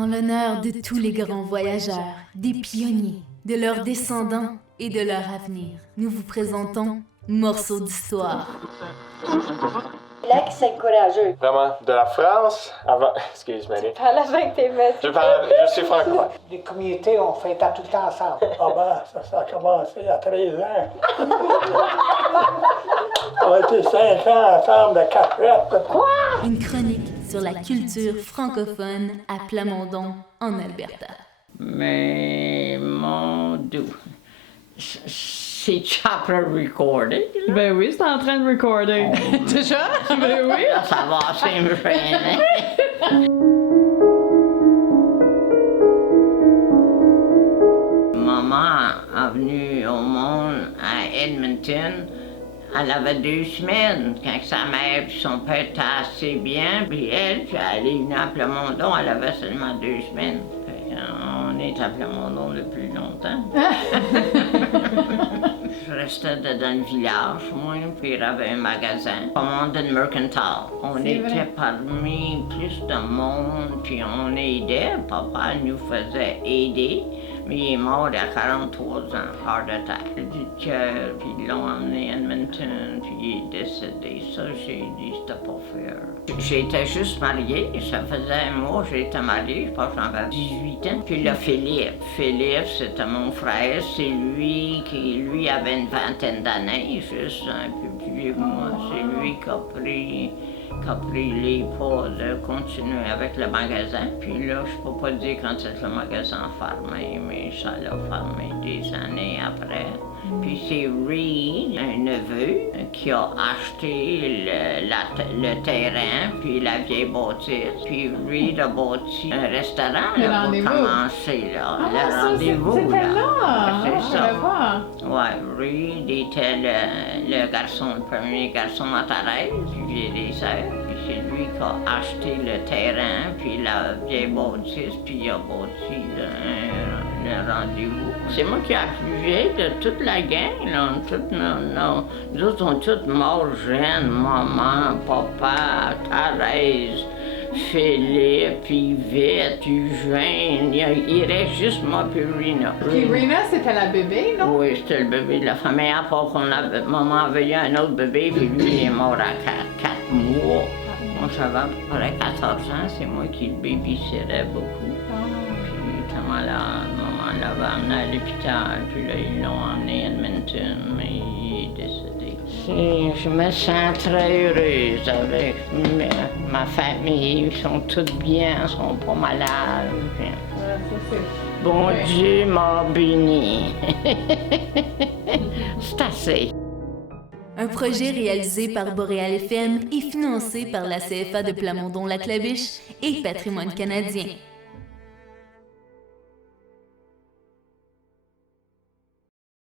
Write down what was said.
En l'honneur de tous les grands voyageurs, des pionniers, de leurs descendants et de leur avenir, nous vous présentons Morceaux d'histoire. Lac, c'est courageux. Vraiment, de la France avant... Excuse-moi. À la fin que t'es maître. Je suis francophone. Les communautés, on fêtait tout le temps ensemble. Ah ben, ça a commencé à 13 ans. On a été 5 ans ensemble de cachette. Quoi? Une chronique sur la culture francophone à Plamondon, en Alberta. Mais mon Dieu, c'est Chopper recorded. Là. Ben oui, c'est en train de recorder. Déjà? Ben oui. Là, ça va, c'est me freiner. Maman est venue au monde à Edmonton. Elle avait 2 semaines quand sa mère et son père étaient assez bien. Puis elle est venue à Plamondon, elle avait seulement 2 semaines. On est à Plamondon depuis longtemps. Je restais dans le village, moi, puis il y avait un magasin, Commandant Mercantile. On était parmi plus de monde, puis on aidait. Papa nous faisait aider, mais il est mort à 43 ans, heart attack du cœur, puis ils l'ont emmené à Edmonton, puis il est décédé. Ça, j'ai dit, c'était pas faire. J'étais juste mariée, ça faisait un mois que j'étais mariée, je pense que j'avais 18 ans. Puis là, Philippe, c'était mon frère, c'est lui qui, avait une vingtaine d'années, juste un peu plus vieux que moi. C'est lui qui a pris les pas de continuer avec le magasin. Puis là, je peux pas dire quand est-ce que le magasin a fermé, mais ça l'a fermé des années après. Puis c'est Reed, un neveu, qui a acheté le terrain, puis la vieille bâtisse. Puis Reed a bâti un restaurant là, pour commencer, là. Le rendez-vous, c'était là. C'est ça. Pas. Ouais, Reed était le premier garçon à Thérèse, puis j'ai des sœurs. Puis c'est lui qui a acheté le terrain, puis la vieille bâtisse, puis il a bâti le rendez-vous. C'est moi qui ai accusé de toute la gang, là. Nous autres, on tous morts jeunes, maman, papa, Thérèse, Philippe, Yvette, Eugène. Il reste juste moi puis Rena. Puis Rena, c'était la bébé, non? Oui, c'était le bébé de la famille. À part maman avait eu un autre bébé, puis lui, il est mort à 4 mois. Moi, j'avais à peu près 14 ans, c'est moi qui le babysittais beaucoup. Puis, maman l'avait emmené à l'hôpital, puis là, ils l'ont emmené à Edmonton, mais il est décédé. Je me sens très heureuse avec ma famille. Ils sont tous bien, ils sont pas malades. Bon Dieu m'a béni. C'est assez. Un projet réalisé par Boréal FM et financé par la CFA de Plamondon-Lac-La Biche et Patrimoine canadien.